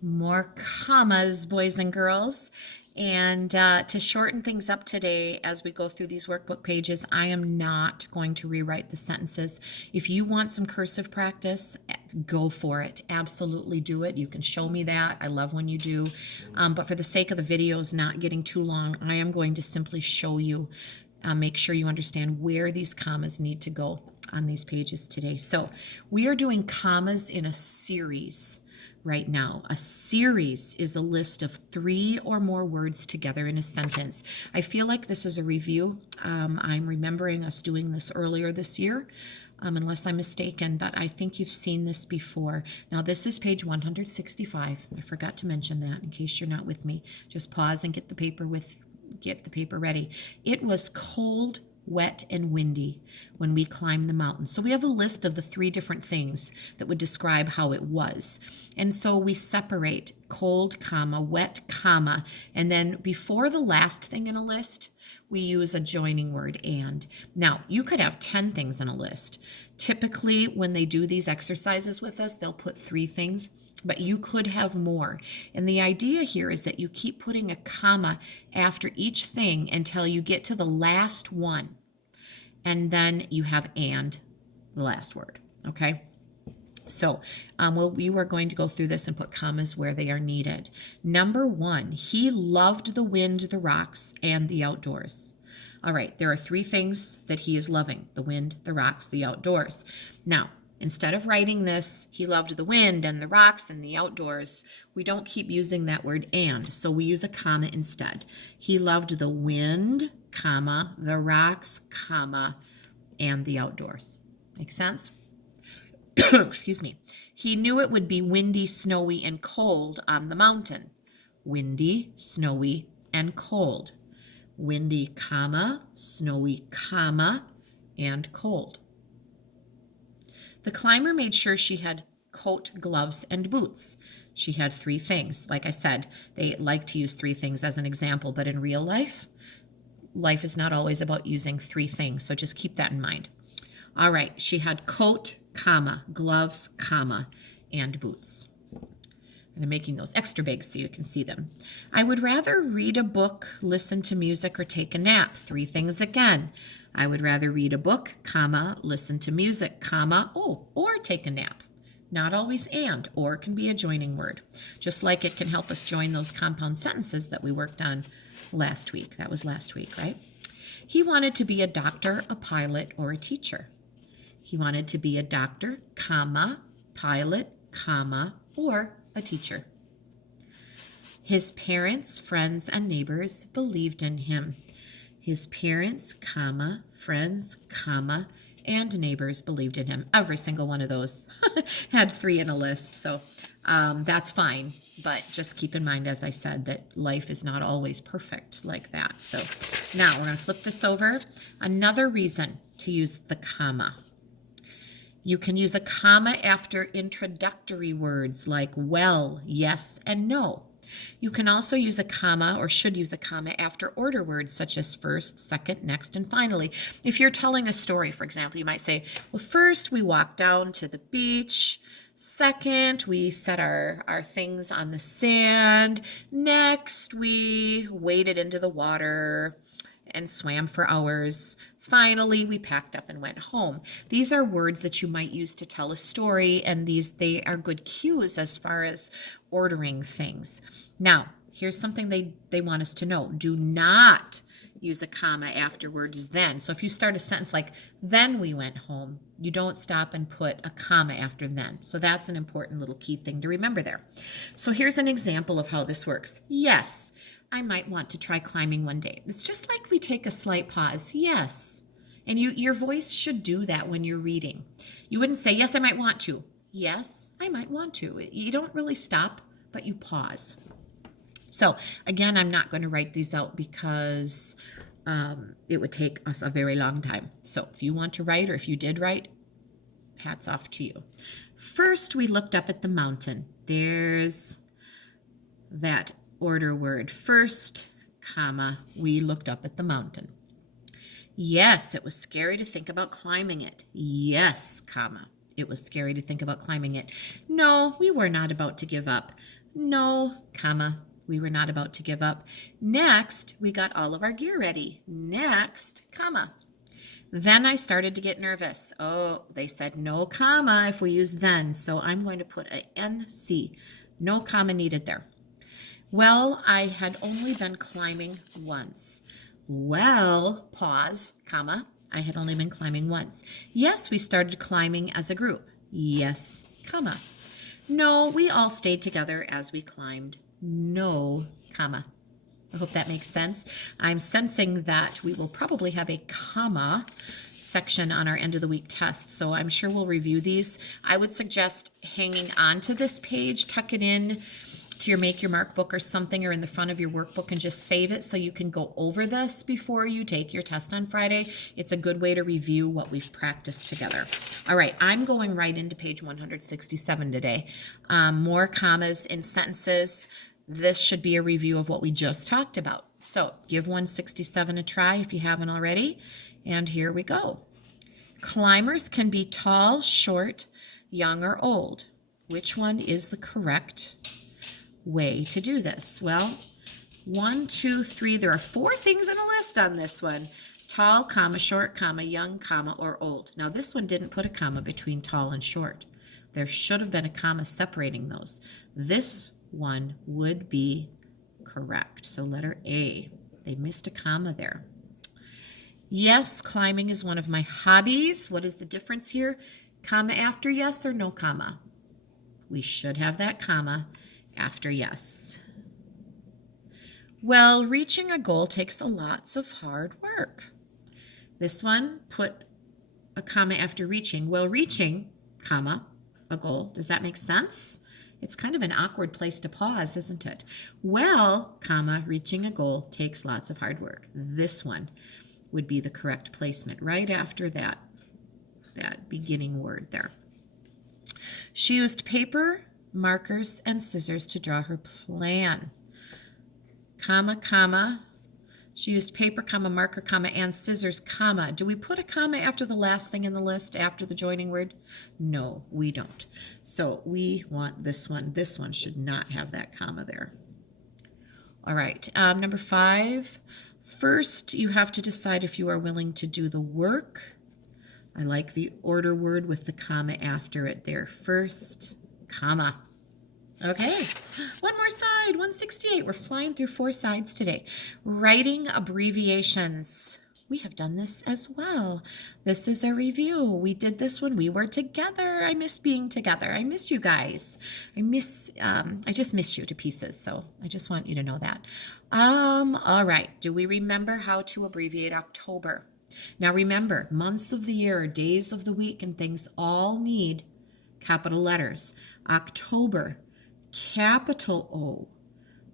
More commas, boys and girls. And to shorten things up today as we go through these workbook pages, I am not going to rewrite the sentences. If you want some cursive practice, go for it. Absolutely do it. You can show me that. I love when you do. But for the sake of the videos not getting too long, I am going to simply show you, make sure you understand where these commas need to go on these pages today. So we are doing commas in a series right now. A series is a list of 3 or more words together in a sentence. I feel like this is a review. I'm remembering us doing this earlier this year, unless I'm mistaken, but I think you've seen this before. Now, this is page 165. I forgot to mention that in case you're not with me. Just pause and get the paper ready. It was cold, wet, and windy when we climbed the mountain. So we have a list of the 3 different things that would describe how it was. And so we separate cold, comma, wet, comma, and then before the last thing in a list, we use a joining word and. Now, you could have 10 things in a list. Typically, when they do these exercises with us, they'll put 3 things, but you could have more. And the idea here is that you keep putting a comma after each thing until you get to the last one. And then you have and, the last word, okay? So we were going to go through this and put commas where they are needed. Number 1, he loved the wind, the rocks, and the outdoors. All right, there are 3 things that he is loving: the wind, the rocks, the outdoors. Now, instead of writing this, he loved the wind and the rocks and the outdoors, we don't keep using that word and, so we use a comma instead. He loved the wind, comma, the rocks, comma, and the outdoors. Make sense? Excuse me. He knew it would be windy, snowy, and cold on the mountain. Windy, snowy, and cold. Windy, comma, snowy, comma, and cold. The climber made sure she had coat, gloves, and boots. She had 3 things. Like I said, they like to use 3 things as an example, but in real life, life is not always about using 3 things, so just keep that in mind. All right, she had coat, comma, gloves, comma, and boots. And I'm making those extra big so you can see them. I would rather read a book, listen to music, or take a nap. 3 things again. I would rather read a book, comma, listen to music, comma, or take a nap. Not always and, or can be a joining word. Just like it can help us join those compound sentences that we worked on last week. That was last week, right? He wanted to be a doctor, a pilot, or a teacher. He wanted to be a doctor, comma, pilot, comma, or a teacher. His parents, friends, and neighbors believed in him. His parents, comma, friends, comma, and neighbors believed in him. Every single one of those had 3 in a list, so that's fine. But just keep in mind, as I said, that life is not always perfect like that. So now we're going to flip this over. Another reason to use the comma. You can use a comma after introductory words like well, yes, and no. You can also use a comma, or should use a comma, after order words such as first, second, next, and finally. If you're telling a story, for example, you might say, well, first we walked down to the beach. Second, we set our things on the sand. Next, we waded into the water and swam for hours. Finally, we packed up and went home. These are words that you might use to tell a story, and they are good cues as far as ordering things. Now, here's something they want us to know. Do not use a comma afterwards then. So if you start a sentence like, then we went home, you don't stop and put a comma after then. So that's an important little key thing to remember there. So here's an example of how this works. Yes, I might want to try climbing one day. It's just like we take a slight pause. Yes. And your voice should do that when you're reading. You wouldn't say, yes, I might want to. Yes, I might want to. You don't really stop, but you pause. So again, I'm not going to write these out because it would take us a very long time. So if you want to write, or if you did write, hats off to you. First, we looked up at the mountain. There's that order word. First, comma, we looked up at the mountain. Yes, it was scary to think about climbing it. Yes, comma, It was scary to think about climbing it. No, we were not about to give up. No, comma, we were not about to give up. Next, we got all of our gear ready. Next, comma. Then I started to get nervous. Oh, they said no comma if we use then. So I'm going to put a NC. No comma needed there. Well, I had only been climbing once. Well, pause, comma. I had only been climbing once. Yes, we started climbing as a group. Yes, comma. No, we all stayed together as we climbed. No, comma. I hope that makes sense. I'm sensing that we will probably have a comma section on our end of the week test, so I'm sure we'll review these. I would suggest hanging on to this page, tuck it in to your Make Your Mark book or something, or in the front of your workbook, and just save it so you can go over this before you take your test on Friday. It's a good way to review what we've practiced together. All right, I'm going right into page 167 today. More commas in sentences. This should be a review of what we just talked about. So give 167 a try if you haven't already. And here we go. Climbers can be tall, short, young, or old. Which one is the correct way to do this? Well, 1, 2, 3. There are 4 things in a list on this one. Tall, comma, short, comma, young, comma, or old. Now this one didn't put a comma between tall and short. There should have been a comma separating those. This one would be correct. So letter A. They missed a comma there. Yes, climbing is one of my hobbies. What is the difference here? Comma after yes or no comma? We should have that comma after yes. Well, reaching a goal takes lots of hard work. This one put a comma after reaching. Well, reaching, comma, a goal. Does that make sense? It's kind of an awkward place to pause, isn't it? Well, comma, reaching a goal takes lots of hard work. This one would be the correct placement right after that beginning word there. She used paper, markers, and scissors to draw her plan. Comma, comma. She used paper, comma, marker, comma, and scissors, comma. Do we put a comma after the last thing in the list, after the joining word? No, we don't. So we want this one. This one should not have that comma there. All right, number 5. First, you have to decide if you are willing to do the work. I like the order word with the comma after it there. First, comma. Okay, one more side, 168. We're flying through 4 sides today. Writing abbreviations. We have done this as well. This is a review. We did this when we were together. I miss being together. I miss you guys. I just miss you to pieces, so I just want you to know that. All right, do we remember how to abbreviate October? Now remember, months of the year, days of the week, and things all need capital letters. October, capital O,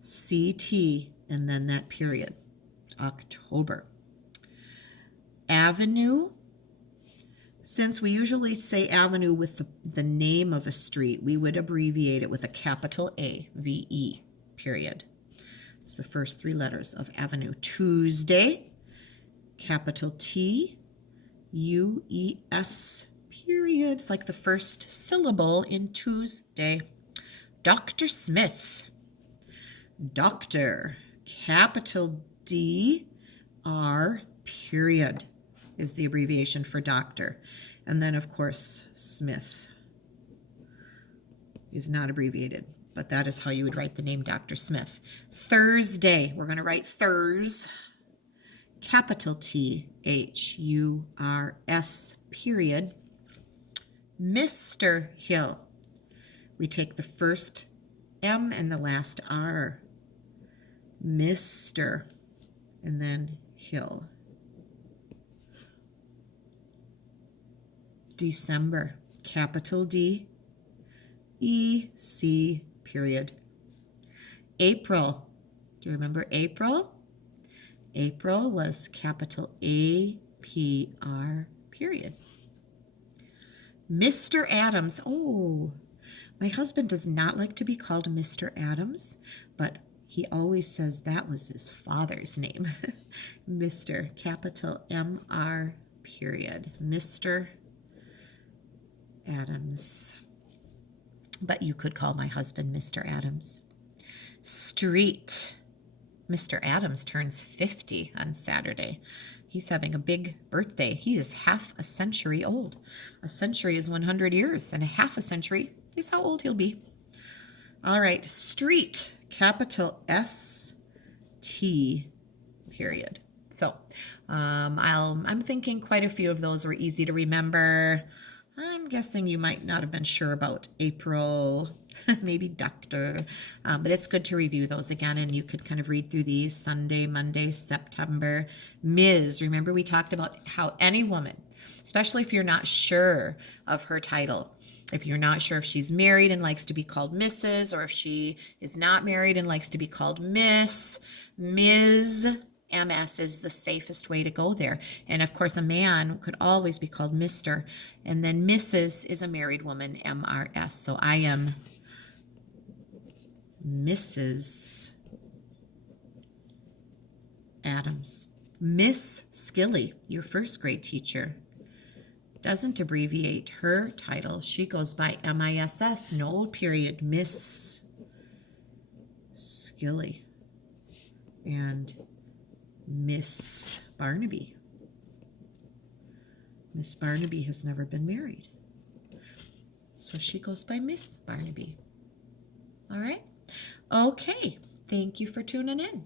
CT, and then that period. October. Avenue. Since we usually say avenue with the name of a street, we would abbreviate it with a capital A, VE, period. It's the first 3 letters of avenue. Tuesday, capital T, UES, period. It's like the first syllable in Tuesday. Dr. Smith. Doctor, capital D, R, period, is the abbreviation for doctor. And then, of course, Smith is not abbreviated, but that is how you would write the name Dr. Smith. Thursday, we're going to write Thurs, capital T, H-U-R-S, period. Mr. Hill. We take the first M and the last R. Mr. and then Hill. December, capital D, E-C, period. April, do you remember April? April was capital A-P-R, period. Mr. Adams, oh, my husband does not like to be called Mr. Adams, but he always says that was his father's name. Mr. capital M-R, period. Mr. Adams. But you could call my husband Mr. Adams. Street. Mr. Adams turns 50 on Saturday. He's having a big birthday. He is half a century old. A century is 100 years, and a half a century is how old he'll be. All right, street, capital S-T, period. So I'm thinking quite a few of those were easy to remember. I'm guessing you might not have been sure about April, maybe doctor, but it's good to review those again, and you could kind of read through these. Sunday, Monday, September. Ms. Remember we talked about how any woman, especially if you're not sure of her title, if you're not sure if she's married and likes to be called Mrs., or if she is not married and likes to be called Miss, Ms., MS is the safest way to go there. And of course, a man could always be called Mr. And then Mrs. is a married woman, MRS. So I am Mrs. Adams. Miss Skilly, your first grade teacher, doesn't abbreviate her title. She goes by MISS, no period. Miss Skilly. And Miss Barnaby. Miss Barnaby has never been married, so she goes by Miss Barnaby. All right? Okay. Thank you for tuning in.